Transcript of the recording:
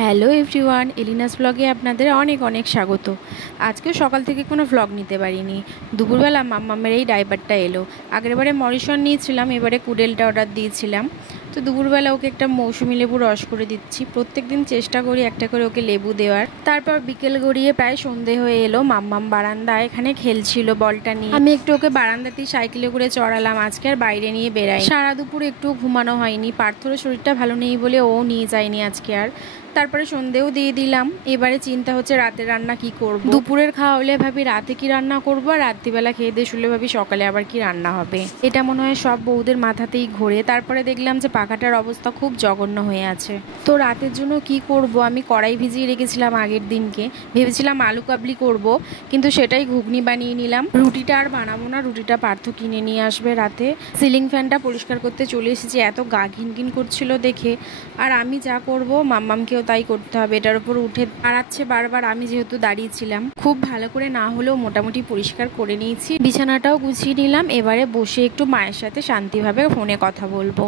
Hello everyone, এলিনাস ব্লগে আপনাদের অনেক অনেক স্বাগত। আজকেও সকাল থেকে কোনো ভ্লগ নিতে পারিনি। দুপুরবেলা মাম্মামের এই ডাইপারটা এলো। আগেরবারে মরিশন নিয়েছিলাম, এবারে কুডেলটা অর্ডার দিয়েছিলাম। তো দুপুরবেলা ওকে একটা মৌসুমি লেবু রস করে দিচ্ছি। প্রত্যেক দিন চেষ্টা করি একটা করে ওকে লেবু দেওয়ার। তারপর বিকেল গড়িয়ে প্রায় সন্ধে হয়ে এলো। মাম্মাম বারান্দায় এখানে খেলছিল বলটা নিয়ে। আমি একটু ওকে বারান্দাতেই সাইকেলে করে চড়ালাম। আজকে আর বাইরে নিয়ে বেড়াই। সারা দুপুর একটু ঘুমানো হয়নি। পার্থর শরীরটা ভালো নেই বলে ও নিয়ে যায়নি আজকে আর। তারপরে সন্ধেও দিয়ে দিলাম। এবারে চিন্তা হচ্ছে রাতে রান্না কি করব। দুপুরের খাওয়া হলে ভাবি রাতে কি রান্না করব, আর রাত্রিবেলা খেয়ে দিয়ে শুলে ভাবি সকালে আবার কি রান্না হবে। এটা মনে হয় সব বউদের মাথাতেই ঘোরে। তারপরে দেখলাম যে পাখাটার অবস্থা খুব জঘন্য হয়ে আছে। তো রাতের জন্য কি করব, আমি কড়াই ভিজিয়ে রেখেছিলাম আগের দিনকে। ভেবেছিলাম আলু কাবলি করব, কিন্তু সেটাই ঘুগনি বানিয়ে নিলাম। রুটিটা আর বানাবো না, রুটিটা পার্থ কিনে নিয়ে আসবে রাতে। সিলিং ফ্যানটা পরিষ্কার করতে চলে এসেছি, এত গা ঘিনঘিন করছিল দেখে। আর আমি যা করব মাম্মামকেও তাই করতে হবে। এটার উপর উঠে দাঁড়াচ্ছে বারবার, আমি যেহেতু দাঁড়িয়েছিলাম। খুব ভালো করে না হলেও মোটামুটি পরিষ্কার করে নিয়েছি। বিছানাটাও গুছিয়ে নিলাম। এবারে বসে একটু মায়ের সাথে শান্তিভাবে ফোনে কথা বলবো।